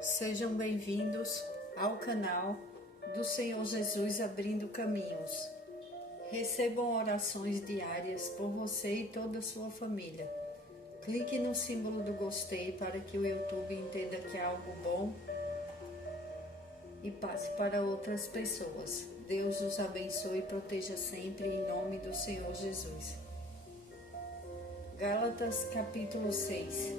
Sejam bem-vindos ao canal do Senhor Jesus Abrindo Caminhos. Recebam orações diárias por você e toda a sua família. Clique no símbolo do gostei para que o YouTube entenda que é algo bom e passe para outras pessoas. Deus os abençoe e proteja sempre em nome do Senhor Jesus. Gálatas capítulo 6.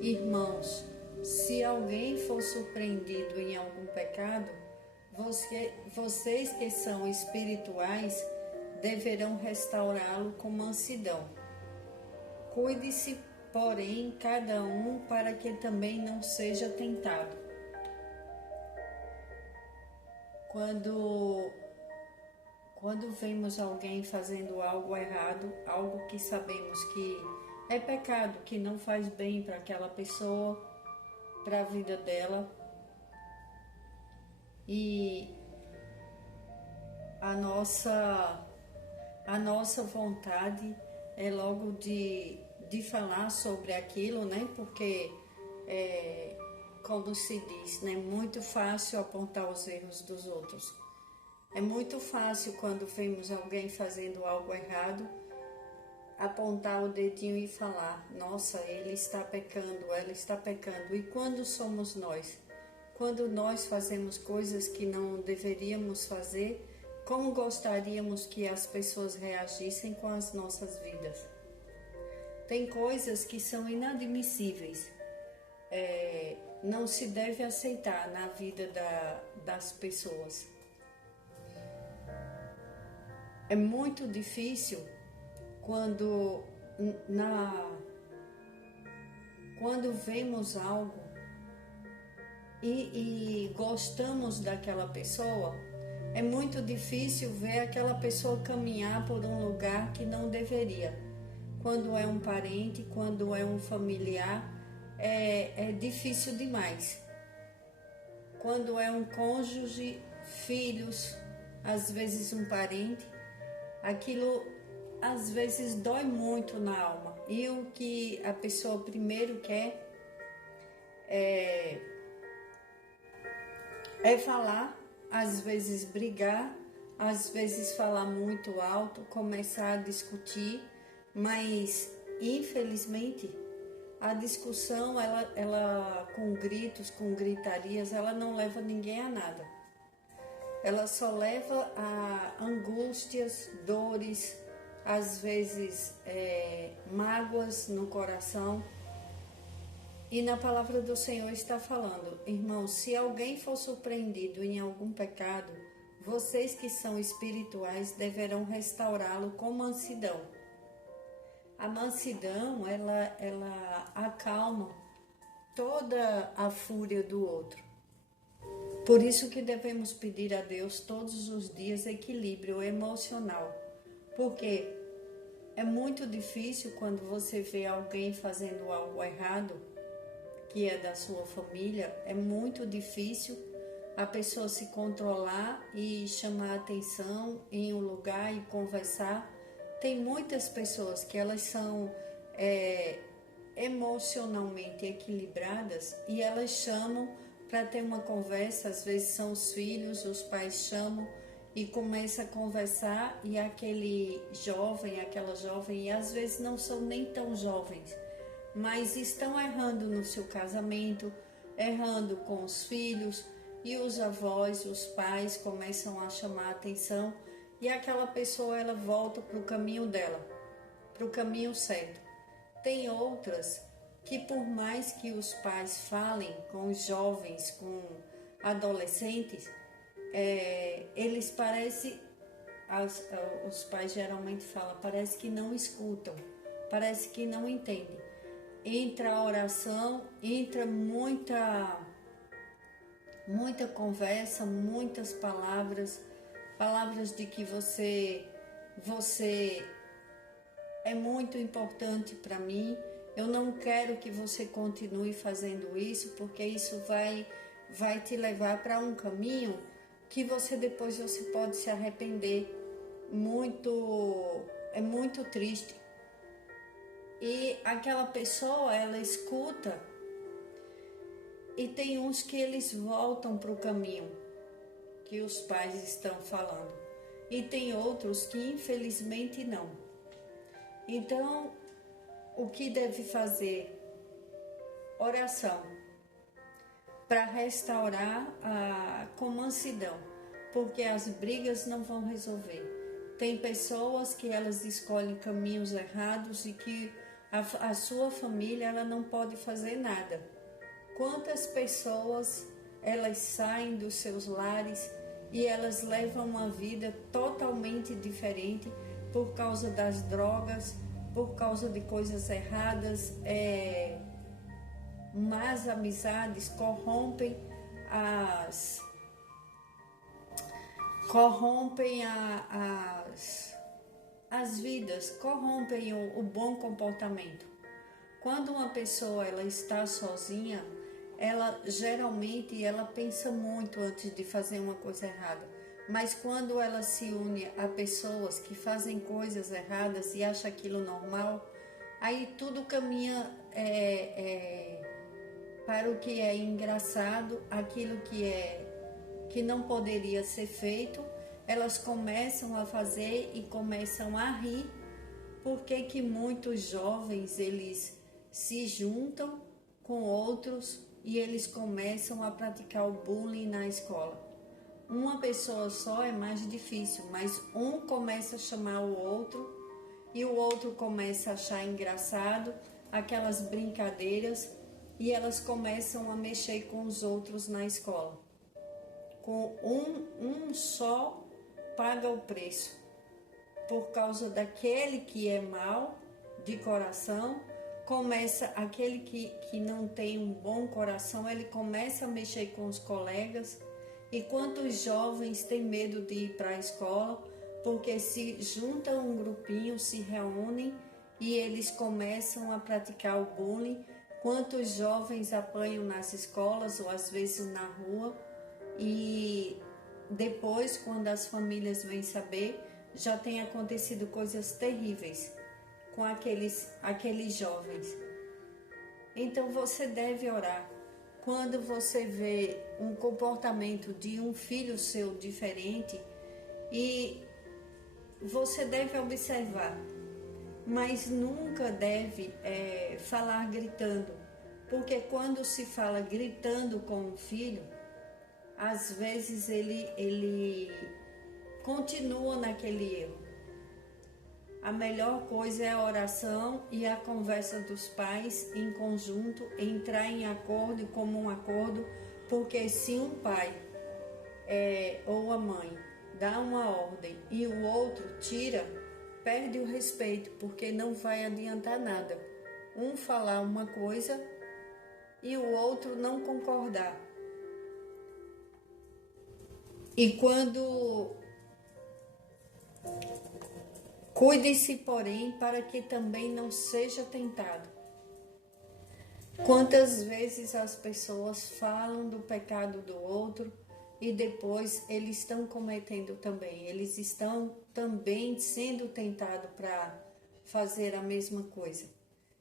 Irmãos, se alguém for surpreendido em algum pecado, vocês que são espirituais deverão restaurá-lo com mansidão. Cuide-se, porém, cada um para que também não seja tentado. Quando vemos alguém fazendo algo errado, algo que sabemos que é pecado, que não faz bem para aquela pessoa, para a vida dela, e a nossa vontade é logo de falar sobre aquilo, né? Porque como se diz, né? Muito fácil apontar os erros dos outros. É muito fácil quando vemos alguém fazendo algo errado, apontar o dedinho e falar: nossa, ele está pecando, ela está pecando. E quando somos nós? Quando nós fazemos coisas que não deveríamos fazer, como gostaríamos que as pessoas reagissem com as nossas vidas? Tem coisas que são inadmissíveis, não se deve aceitar na vida das pessoas. É muito difícil quando vemos algo e gostamos daquela pessoa, é muito difícil ver aquela pessoa caminhar por um lugar que não deveria. Quando é um parente, quando é um familiar, é difícil demais. Quando é um cônjuge, filhos, às vezes um parente, aquilo às vezes dói muito na alma. E o que a pessoa primeiro quer é falar, às vezes brigar, às vezes falar muito alto, começar a discutir, mas infelizmente a discussão, ela com gritos, com gritarias, ela não leva ninguém a nada. Ela só leva a angústias, dores, às vezes mágoas no coração. E na palavra do Senhor está falando: irmãos, se alguém for surpreendido em algum pecado, vocês que são espirituais deverão restaurá-lo com mansidão. A mansidão, ela acalma toda a fúria do outro. Por isso que devemos pedir a Deus todos os dias equilíbrio emocional, porque é muito difícil quando você vê alguém fazendo algo errado, que é da sua família, é muito difícil a pessoa se controlar e chamar atenção em um lugar e conversar. Tem muitas pessoas que elas são emocionalmente equilibradas e elas chamam para ter uma conversa, às vezes são os filhos, os pais chamam e começa a conversar, e aquele jovem, aquela jovem, e às vezes não são nem tão jovens, mas estão errando no seu casamento, errando com os filhos, e os avós, os pais começam a chamar a atenção, e aquela pessoa ela volta para o caminho dela, para o caminho certo. Tem outras que, por mais que os pais falem com os jovens, com adolescentes, eles parecem, os pais geralmente falam, parece que não escutam, parece que não entendem. Entra a oração, entra muita conversa, muitas palavras de que você é muito importante para mim. Eu não quero que você continue fazendo isso, porque isso vai te levar para um caminho que depois você pode se arrepender. É muito triste. E aquela pessoa, ela escuta E tem uns que eles voltam para o caminho que os pais estão falando. E tem outros que infelizmente não. Então, o que deve fazer? Oração para restaurar com mansidão, porque as brigas não vão resolver. Tem pessoas que elas escolhem caminhos errados e que a sua família ela não pode fazer nada. Quantas pessoas elas saem dos seus lares e elas levam uma vida totalmente diferente por causa das drogas, por causa de coisas erradas, más amizades corrompem as vidas, corrompem o bom comportamento. Quando uma pessoa ela está sozinha, ela geralmente ela pensa muito antes de fazer uma coisa errada. Mas quando ela se une a pessoas que fazem coisas erradas e acha aquilo normal, aí tudo caminha para o que é engraçado, aquilo que não poderia ser feito, elas começam a fazer e começam a rir, porque que muitos jovens eles se juntam com outros e eles começam a praticar o bullying na escola. Uma pessoa só é mais difícil, mas um começa a chamar o outro e o outro começa a achar engraçado aquelas brincadeiras e elas começam a mexer com os outros na escola. Com um só paga o preço, por causa daquele que é mau de coração, começa aquele que não tem um bom coração, ele começa a mexer com os colegas. E quantos jovens têm medo de ir para a escola, porque se juntam um grupinho, se reúnem e eles começam a praticar o bullying. Quantos jovens apanham nas escolas ou às vezes na rua e depois, quando as famílias vêm saber, já tem acontecido coisas terríveis com aqueles jovens. Então você deve orar. Quando você vê um comportamento de um filho seu diferente, e você deve observar, mas nunca deve falar gritando, porque quando se fala gritando com um filho, às vezes ele continua naquele erro. A melhor coisa é a oração e a conversa dos pais em conjunto, entrar em acordo, como um acordo, porque se um pai ou a mãe dá uma ordem e o outro tira, perde o respeito, porque não vai adiantar nada. Um falar uma coisa e o outro não concordar. E quando... Cuide-se, porém, para que também não seja tentado. Quantas vezes as pessoas falam do pecado do outro e depois eles estão cometendo também. Eles estão também sendo tentados para fazer a mesma coisa.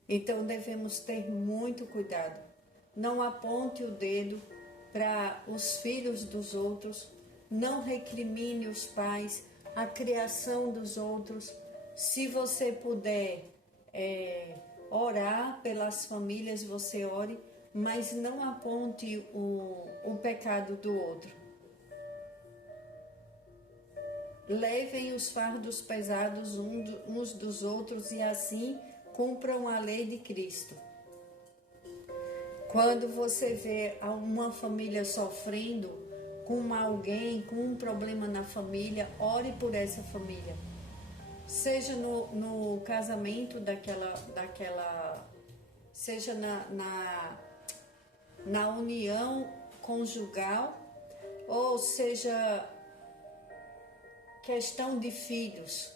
Então devemos ter muito cuidado. Não aponte o dedo para os filhos dos outros. Não recrimine os pais, a criação dos outros. Se você puder orar pelas famílias, você ore, mas não aponte o pecado do outro. Levem os fardos pesados uns dos outros e assim cumpram a lei de Cristo. Quando você vê uma família sofrendo com alguém, com um problema na família, ore por essa família. Seja no casamento seja na união conjugal, ou seja questão de filhos.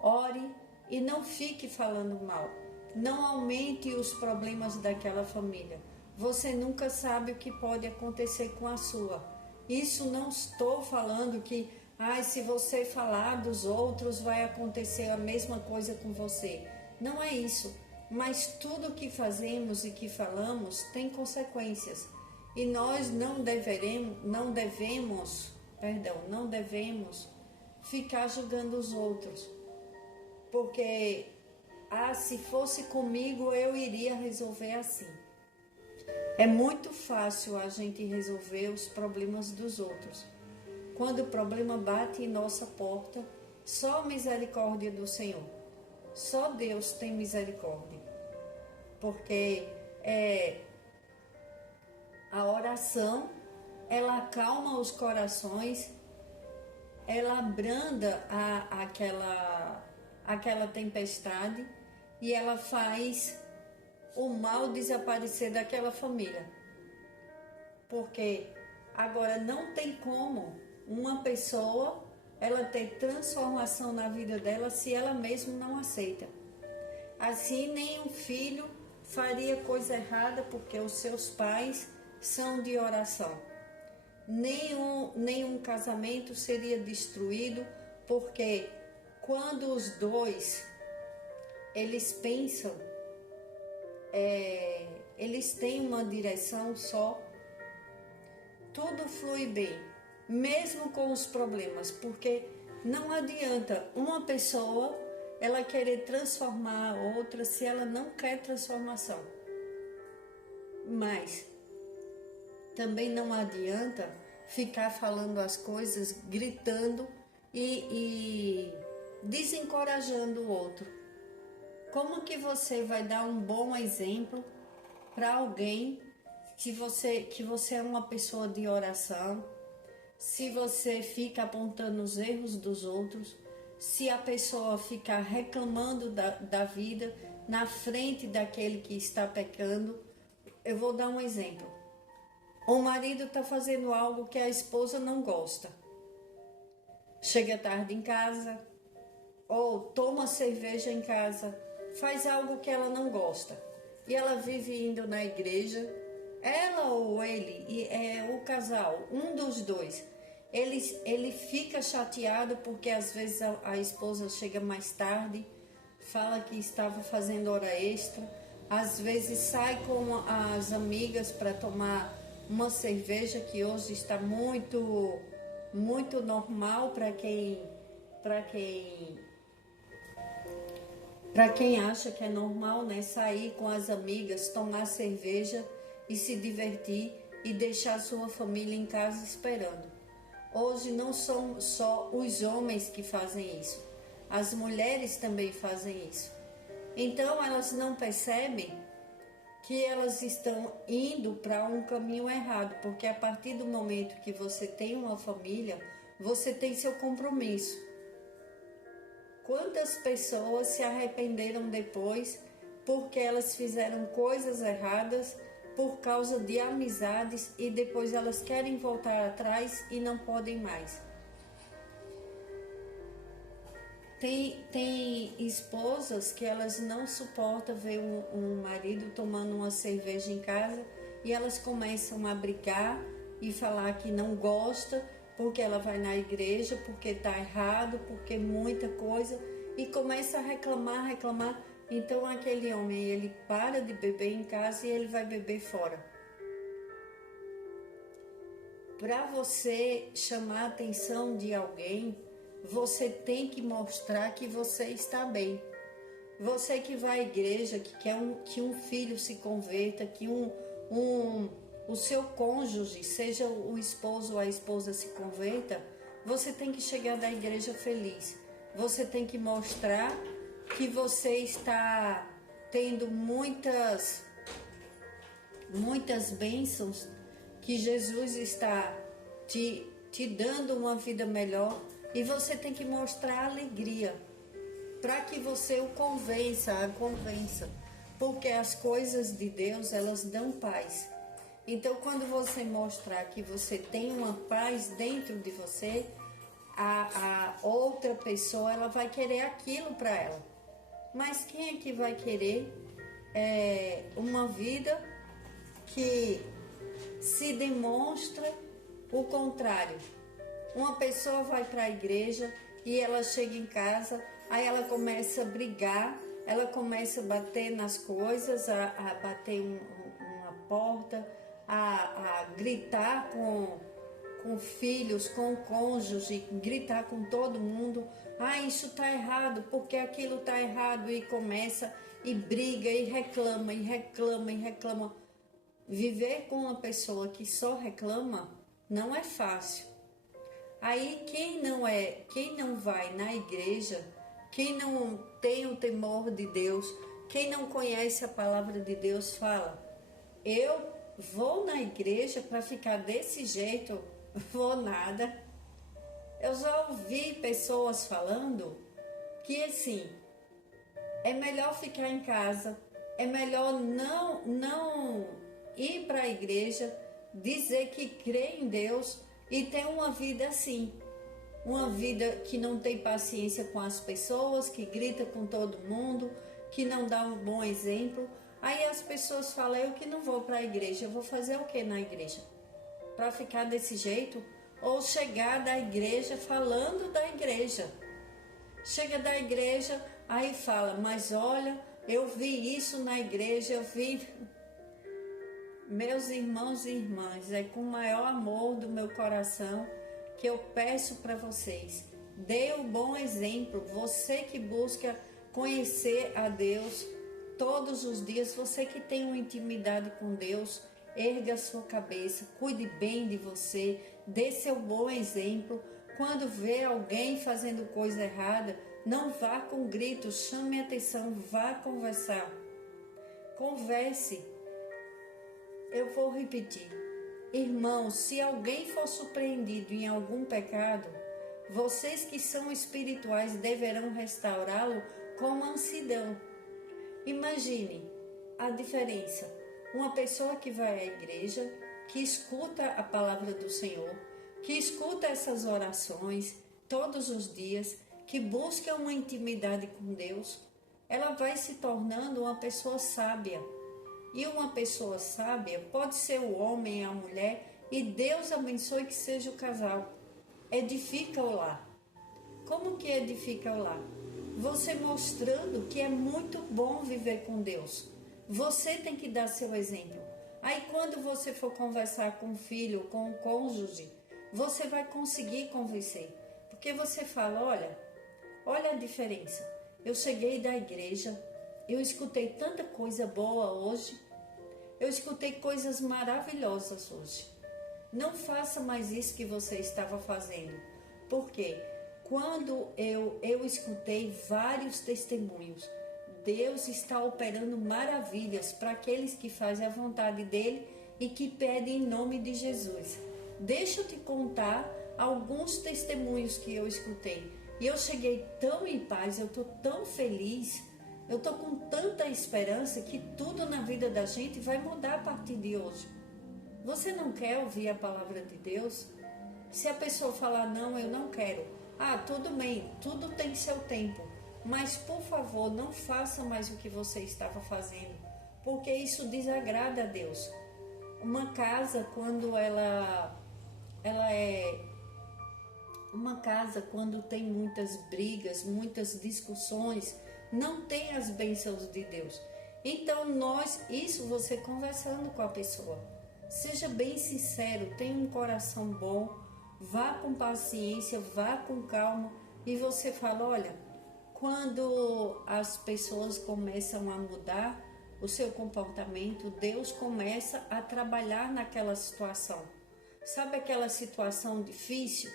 Ore e não fique falando mal. Não aumente os problemas daquela família. Você nunca sabe o que pode acontecer com a sua. Isso não estou falando que se você falar dos outros vai acontecer a mesma coisa com você. Não é isso. mas tudo que fazemos e que falamos tem consequências. E nós não devemos ficar julgando os outros. Porque, se fosse comigo, eu iria resolver assim. É muito fácil a gente resolver os problemas dos outros. Quando o problema bate em nossa porta, só a misericórdia do Senhor. Só Deus tem misericórdia. Porque a oração, ela acalma os corações, ela abranda aquela tempestade e ela faz o mal desaparecer daquela família. Porque agora não tem como uma pessoa ela ter transformação na vida dela se ela mesma não aceita. Assim, nenhum filho faria coisa errada porque os seus pais são de oração. Nenhum casamento seria destruído porque quando os dois eles pensam, eles têm uma direção só, tudo flui bem, mesmo com os problemas, porque não adianta uma pessoa ela querer transformar a outra se ela não quer transformação. Mas também não adianta ficar falando as coisas, gritando e desencorajando o outro. Como que você vai dar um bom exemplo para alguém que você é uma pessoa de oração, se você fica apontando os erros dos outros, se a pessoa ficar reclamando da vida na frente daquele que está pecando? Eu vou dar um exemplo. O marido está fazendo algo que a esposa não gosta. Chega tarde em casa, ou toma cerveja em casa, faz algo que ela não gosta. E ela vive indo na igreja, ela ou ele, o casal, um dos dois, ele fica chateado porque às vezes a esposa chega mais tarde, fala que estava fazendo hora extra, às vezes sai com as amigas para tomar uma cerveja, que hoje está muito, muito normal para quem acha que é normal, né? Sair com as amigas, tomar cerveja e se divertir e deixar sua família em casa esperando. Hoje não são só os homens que fazem isso, as mulheres também fazem isso. Então elas não percebem que elas estão indo para um caminho errado, porque a partir do momento que você tem uma família, você tem seu compromisso. Quantas pessoas se arrependeram depois porque elas fizeram coisas erradas por causa de amizades e depois elas querem voltar atrás e não podem mais? Tem esposas que elas não suportam ver um marido tomando uma cerveja em casa e elas começam a brigar e falar que não gosta porque ela vai na igreja, porque está errado, porque muita coisa, e começa a reclamar. Então aquele homem, ele para de beber em casa e ele vai beber fora. Para você chamar a atenção de alguém, você tem que mostrar que você está bem. Você que vai à igreja, que quer que um filho se converta, que o seu cônjuge, seja o esposo ou a esposa, se converta, você tem que chegar da igreja feliz. Você tem que mostrar que você está tendo muitas bênçãos, que Jesus está te dando uma vida melhor, e você tem que mostrar alegria para que você o convença, porque as coisas de Deus, elas dão paz. Então, quando você mostrar que você tem uma paz dentro de você, a outra pessoa, ela vai querer aquilo para ela. Mas quem é que vai querer uma vida que se demonstra o contrário? Uma pessoa vai para a igreja e ela chega em casa, aí ela começa a brigar ela começa a bater nas coisas, a bater uma porta, a gritar com filhos, com o cônjuge, gritar com todo mundo. Ah, isso está errado, porque aquilo está errado, e começa e briga e reclama e reclama e reclama. Viver com uma pessoa que só reclama não é fácil. Aí quem não vai na igreja, quem não tem o temor de Deus, quem não conhece a palavra de Deus, fala: eu vou na igreja para ficar desse jeito? Vou nada. Eu já ouvi pessoas falando que assim, é melhor ficar em casa, é melhor não ir para a igreja, dizer que crê em Deus e ter uma vida assim. Uma vida que não tem paciência com as pessoas, que grita com todo mundo, que não dá um bom exemplo. Aí as pessoas falam: eu que não vou para a igreja, eu vou fazer o que na igreja? Para ficar desse jeito? Ou chegar da igreja falando da igreja. Chega da igreja, aí fala: mas olha, eu vi isso na igreja, eu vi. Meus irmãos e irmãs, é com o maior amor do meu coração que eu peço para vocês: dê um bom exemplo. Você que busca conhecer a Deus todos os dias, você que tem uma intimidade com Deus, erga a sua cabeça, cuide bem de você, dê seu bom exemplo. Quando vê alguém fazendo coisa errada, não vá com gritos, chame atenção, vá conversar. Converse. Eu vou repetir. Irmãos, se alguém for surpreendido em algum pecado, vocês que são espirituais deverão restaurá-lo com mansidão. Imagine a diferença. Uma pessoa que vai à igreja, que escuta a palavra do Senhor, que escuta essas orações todos os dias, que busca uma intimidade com Deus, ela vai se tornando uma pessoa sábia. E uma pessoa sábia pode ser o homem e a mulher, e Deus abençoe que seja o casal. Edifica o lar. Como que edifica o lar? Você mostrando que é muito bom viver com Deus. Você tem que dar seu exemplo. Aí quando você for conversar com o filho, com o cônjuge, você vai conseguir convencer. Porque você fala: olha a diferença. Eu cheguei da igreja, eu escutei tanta coisa boa hoje, eu escutei coisas maravilhosas hoje. Não faça mais isso que você estava fazendo. Porque quando eu escutei vários testemunhos, Deus está operando maravilhas para aqueles que fazem a vontade dele e que pedem em nome de Jesus. Deixa eu te contar alguns testemunhos que eu escutei. E eu cheguei tão em paz, eu estou tão feliz, eu estou com tanta esperança que tudo na vida da gente vai mudar a partir de hoje. Você não quer ouvir a palavra de Deus? Se a pessoa falar: não, eu não quero. Ah, tudo bem, tudo tem seu tempo. Mas, por favor, não faça mais o que você estava fazendo, porque isso desagrada a Deus. Uma casa, quando ela é... Uma casa, quando tem muitas brigas, muitas discussões, não tem as bênçãos de Deus. Então, isso você conversando com a pessoa. Seja bem sincero, tenha um coração bom, vá com paciência, vá com calma, e você fala: olha, quando as pessoas começam a mudar o seu comportamento, Deus começa a trabalhar naquela situação. Sabe aquela situação difícil?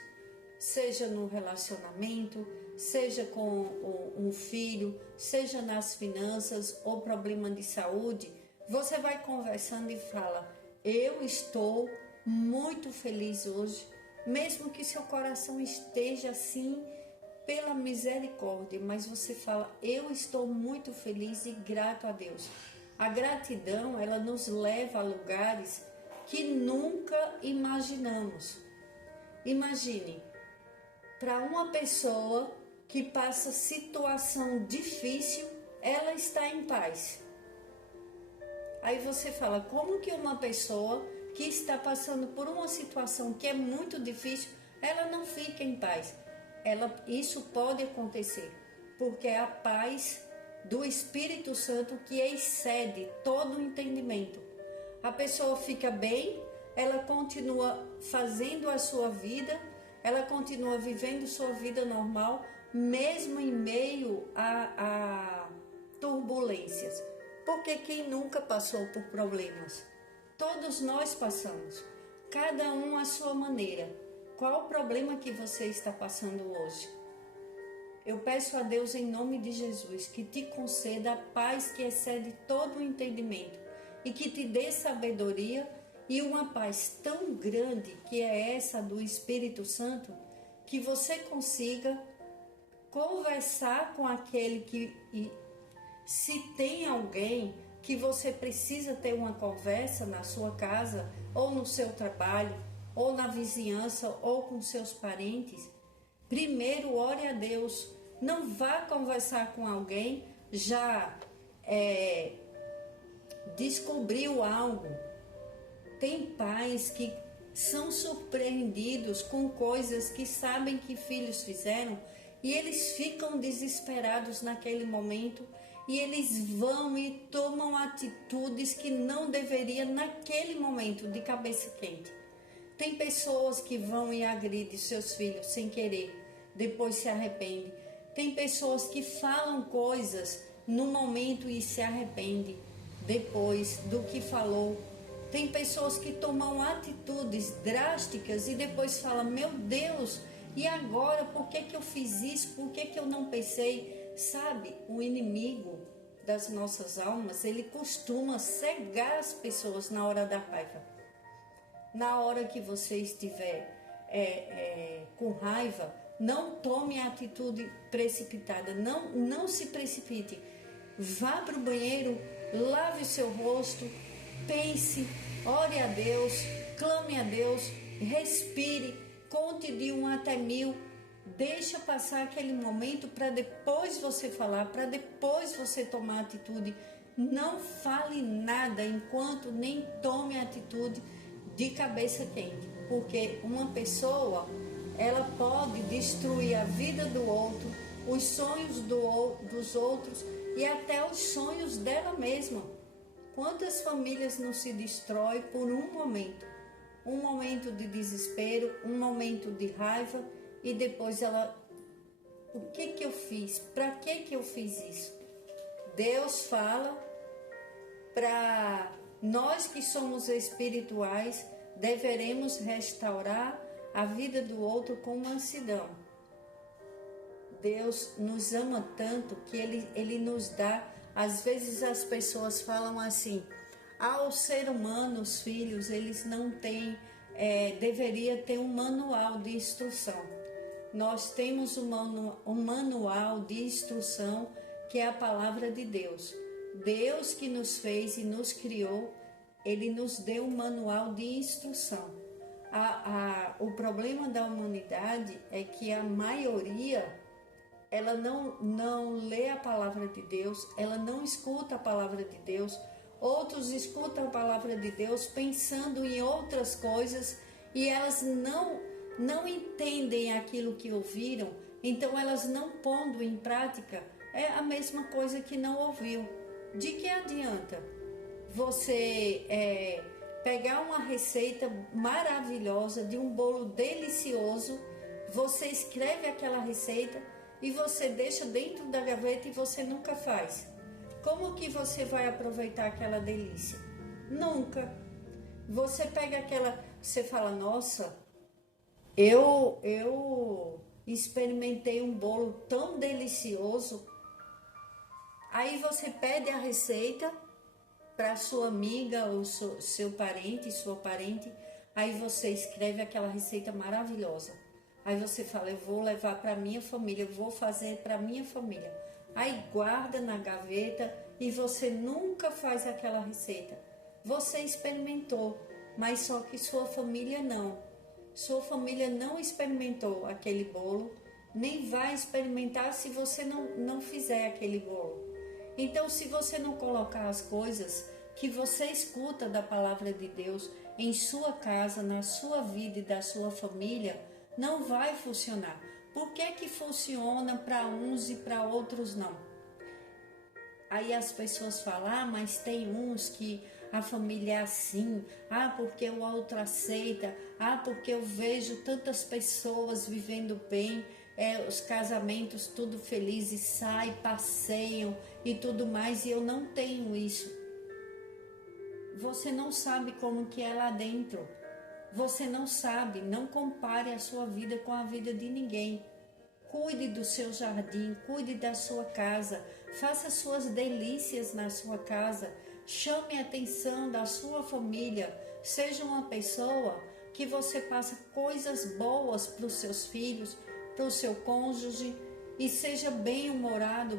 Seja no relacionamento, seja com um filho, seja nas finanças ou problema de saúde, você vai conversando e fala: eu estou muito feliz hoje, mesmo que seu coração esteja assim, pela misericórdia, mas você fala: eu estou muito feliz e grato a Deus. A gratidão, ela nos leva a lugares que nunca imaginamos. Imagine, para uma pessoa que passa situação difícil, ela está em paz. Aí você fala: como que uma pessoa que está passando por uma situação que é muito difícil, ela não fica em paz? Isso pode acontecer, porque a paz do Espírito Santo que excede todo o entendimento. A pessoa fica bem, ela continua fazendo a sua vida, ela continua vivendo sua vida normal, mesmo em meio a turbulências. Porque quem nunca passou por problemas? Todos nós passamos, cada um à sua maneira. Qual o problema que você está passando hoje? Eu peço a Deus em nome de Jesus que te conceda a paz que excede todo o entendimento e que te dê sabedoria e uma paz tão grande que é essa do Espírito Santo, que você consiga conversar com aquele que, se tem alguém que você precisa ter uma conversa na sua casa, ou no seu trabalho, ou na vizinhança, ou com seus parentes, primeiro ore a Deus. Não vá conversar com alguém, já descobriu algo. Tem pais que são surpreendidos com coisas que sabem que filhos fizeram e eles ficam desesperados naquele momento e eles vão e tomam atitudes que não deveria naquele momento, de cabeça quente. Tem pessoas que vão e agridem seus filhos sem querer, depois se arrependem. Tem pessoas que falam coisas no momento e se arrependem depois do que falou. Tem pessoas que tomam atitudes drásticas e depois falam: meu Deus, e agora? Por que eu fiz isso? Por que eu não pensei? Sabe, o inimigo das nossas almas, ele costuma cegar as pessoas na hora da raiva. Na hora que você estiver com raiva, não tome a atitude precipitada, não se precipite. Vá para o banheiro, lave o seu rosto, pense, ore a Deus, clame a Deus, respire, conte de 1 até 1000, deixa passar aquele momento para depois você falar, para depois você tomar atitude. Não fale nada enquanto nem tome atitude de cabeça quente, porque uma pessoa, ela pode destruir a vida do outro, os sonhos dos outros e até os sonhos dela mesma. Quantas famílias não se destroem por um momento de desespero, um momento de raiva, e depois ela: o que eu fiz? Para que eu fiz isso? Deus fala para nós que somos espirituais, deveremos restaurar a vida do outro com mansidão. Deus nos ama tanto que Ele nos dá. Às vezes as pessoas falam assim: ao ser humano, os filhos, eles não têm, deveria ter um manual de instrução. Nós temos um manual de instrução que é a palavra de Deus. Deus que nos fez e nos criou, Ele nos deu um manual de instrução. O problema da humanidade é que a maioria, ela não lê a palavra de Deus, ela não escuta a palavra de Deus. Outros escutam a palavra de Deus pensando em outras coisas e elas não entendem aquilo que ouviram, então elas não pondo em prática. É a mesma coisa que não ouviu. De que adianta você pegar uma receita maravilhosa de um bolo delicioso, você escreve aquela receita e você deixa dentro da gaveta e você nunca faz? Como que você vai aproveitar aquela delícia? Nunca. Você pega você fala: nossa, eu experimentei um bolo tão delicioso. Aí você pede a receita para sua amiga ou seu parente, sua parente. Aí você escreve aquela receita maravilhosa. Aí você fala: eu vou levar para minha família, eu vou fazer para minha família. Aí guarda na gaveta e você nunca faz aquela receita. Você experimentou, mas só que sua família não. Sua família não experimentou aquele bolo, nem vai experimentar se você não fizer aquele bolo. Então, se você não colocar as coisas que você escuta da palavra de Deus em sua casa, na sua vida e da sua família, não vai funcionar. Por que funciona para uns e para outros não? Aí as pessoas falam, mas tem uns que a família é assim, porque o outro aceita, porque eu vejo tantas pessoas vivendo bem, os casamentos tudo felizes, saem, passeiam e tudo mais, e eu não tenho isso. Você não sabe como que é lá dentro. Você não sabe, não compare a sua vida com a vida de ninguém. Cuide do seu jardim, cuide da sua casa, faça suas delícias na sua casa, chame a atenção da sua família, seja uma pessoa que você passe coisas boas para os seus filhos, para o seu cônjuge, e seja bem-humorada,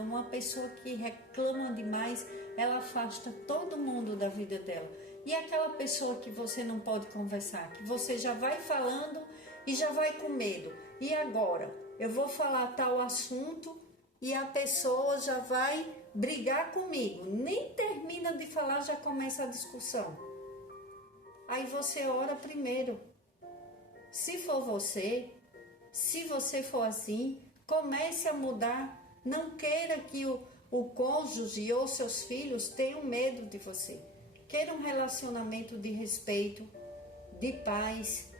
uma pessoa que reclama demais, ela afasta todo mundo da vida dela. E aquela pessoa que você não pode conversar, que você já vai falando e já vai com medo. E agora? Eu vou falar tal assunto e a pessoa já vai brigar comigo. Nem termina de falar, já começa a discussão. Aí você ora primeiro. Se for você, se você for assim, comece a mudar. Não queira que o cônjuge ou seus filhos tenham medo de você. Queira um relacionamento de respeito, de paz,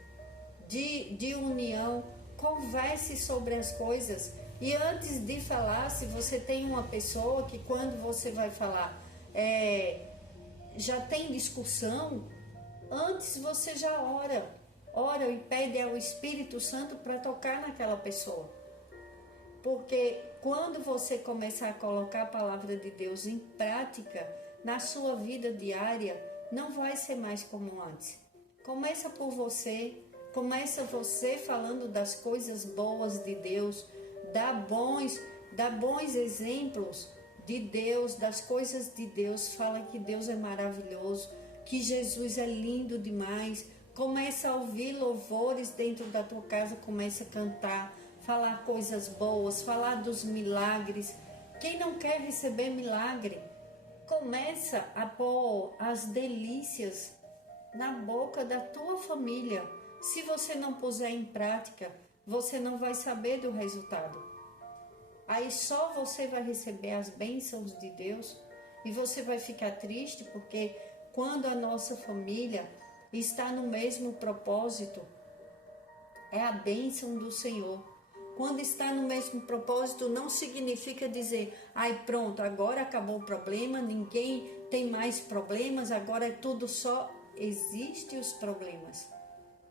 de união. Converse sobre as coisas. E antes de falar, se você tem uma pessoa que quando você vai falar já tem discussão, antes você já ora e pede ao Espírito Santo para tocar naquela pessoa. Porque quando você começar a colocar a palavra de Deus em prática na sua vida diária, não vai ser mais como antes. Começa por você, começa você falando das coisas boas de Deus, dá bons exemplos de Deus, das coisas de Deus, fala que Deus é maravilhoso, que Jesus é lindo demais. Começa a ouvir louvores dentro da tua casa, começa a cantar, falar coisas boas, falar dos milagres. Quem não quer receber milagre, começa a pôr as delícias na boca da tua família. Se você não puser em prática, você não vai saber do resultado. Aí só você vai receber as bênçãos de Deus e você vai ficar triste, porque quando a nossa família está no mesmo propósito, é a bênção do Senhor. Quando está no mesmo propósito, não significa dizer, pronto, agora acabou o problema, ninguém tem mais problemas, agora é tudo só. Existem os problemas,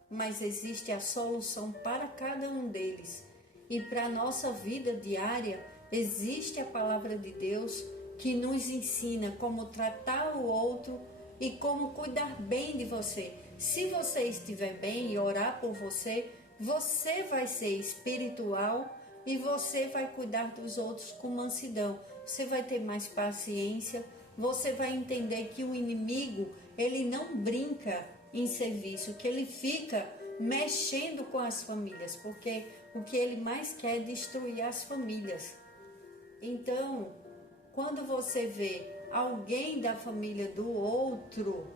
mas existe a solução para cada um deles. E para a nossa vida diária, existe a palavra de Deus que nos ensina como tratar o outro e como cuidar bem de você. Se você estiver bem e orar por você, você vai ser espiritual e você vai cuidar dos outros com mansidão. Você vai ter mais paciência, você vai entender que o inimigo, ele não brinca em serviço, que ele fica mexendo com as famílias, porque o que ele mais quer é destruir as famílias. Então, quando você vê alguém da família do outro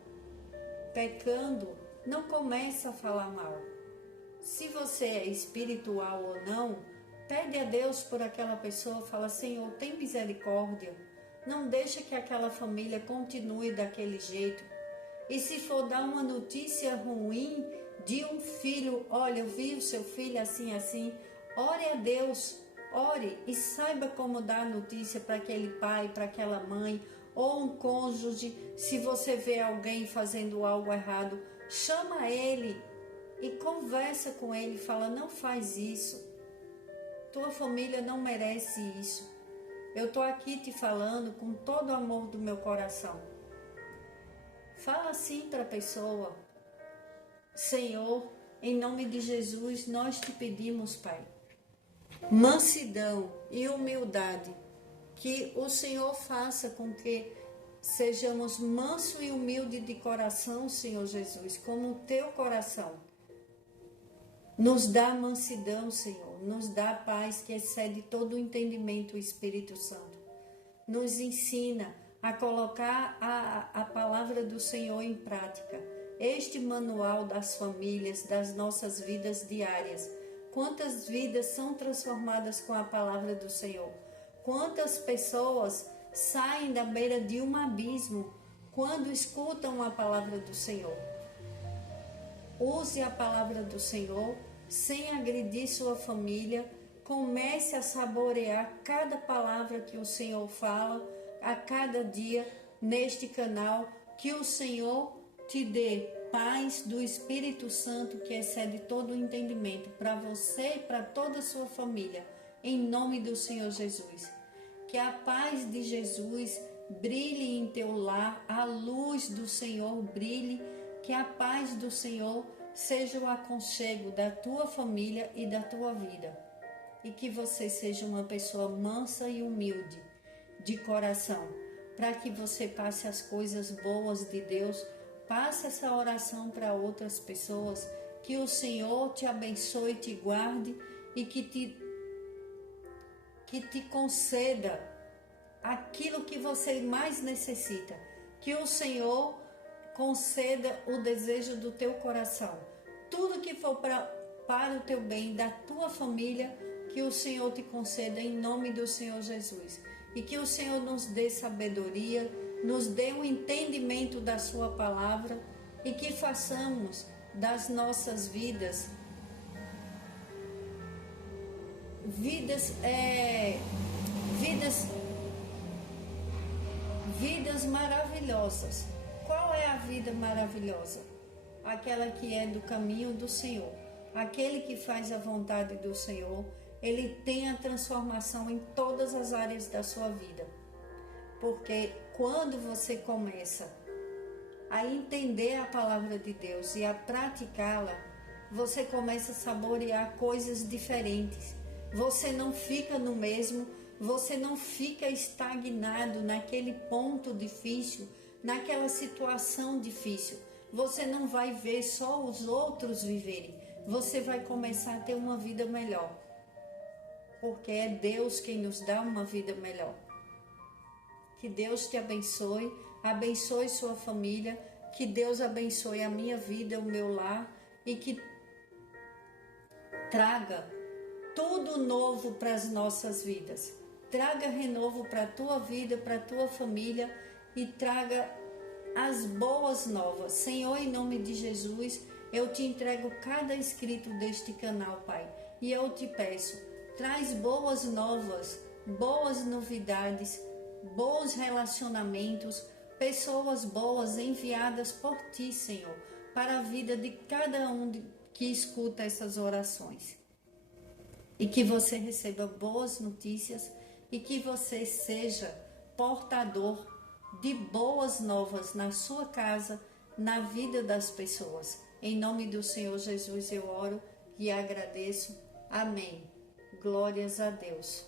pecando, não começa a falar mal. Se você é espiritual ou não, pede a Deus por aquela pessoa, fala, Senhor, tem misericórdia, não deixa que aquela família continue daquele jeito. E se for dar uma notícia ruim de um filho, olha, eu vi o seu filho assim, ore a Deus, ore e saiba como dar a notícia para aquele pai, para aquela mãe, ou um cônjuge. Se você vê alguém fazendo algo errado, chama ele e conversa com ele, fala, não faz isso, tua família não merece isso. Eu estou aqui te falando com todo o amor do meu coração. Fala assim para a pessoa, Senhor, em nome de Jesus, nós te pedimos, Pai, mansidão e humildade, que o Senhor faça com que sejamos manso e humilde de coração, Senhor Jesus, como o teu coração. Nos dá mansidão, Senhor, nos dá paz que excede todo o entendimento, o Espírito Santo. Nos ensina a colocar a palavra do Senhor em prática. Este manual das famílias, das nossas vidas diárias. Quantas vidas são transformadas com a palavra do Senhor? Quantas pessoas saem da beira de um abismo quando escutam a palavra do Senhor? Use a palavra do Senhor sem agredir sua família. Comece a saborear cada palavra que o Senhor fala a cada dia neste canal. Que o Senhor te dê paz do Espírito Santo que excede todo o entendimento para você e para toda a sua família, em nome do Senhor Jesus. Que a paz de Jesus brilhe em teu lar, a luz do Senhor brilhe, que a paz do Senhor seja o aconchego da tua família e da tua vida. E que você seja uma pessoa mansa e humilde de coração, para que você passe as coisas boas de Deus. Passe essa oração para outras pessoas, que o Senhor te abençoe, te guarde e que te conceda aquilo que você mais necessita. Que o Senhor conceda o desejo do teu coração. Tudo que for para o teu bem, da tua família, que o Senhor te conceda em nome do Senhor Jesus. E que o Senhor nos dê sabedoria, nos dê um entendimento da sua palavra e que façamos das nossas vidas maravilhosas. Qual é a vida maravilhosa? Aquela que é do caminho do Senhor. Aquele que faz a vontade do Senhor, ele tem a transformação em todas as áreas da sua vida. Porque quando você começa a entender a palavra de Deus e a praticá-la, você começa a saborear coisas diferentes. Você não fica no mesmo, você não fica estagnado naquele ponto difícil, naquela situação difícil. Você não vai ver só os outros viverem, você vai começar a ter uma vida melhor. Porque é Deus quem nos dá uma vida melhor. Que Deus te abençoe, abençoe sua família, que Deus abençoe a minha vida, o meu lar e que traga tudo novo para as nossas vidas. Traga renovo para a tua vida, para a tua família e traga as boas novas. Senhor, em nome de Jesus, eu te entrego cada inscrito deste canal, Pai, e eu te peço, traz boas novas, boas novidades, bons relacionamentos, pessoas boas enviadas por ti, Senhor, para a vida de cada um que escuta essas orações. E que você receba boas notícias e que você seja portador de boas novas na sua casa, na vida das pessoas. Em nome do Senhor Jesus eu oro e agradeço. Amém. Glórias a Deus.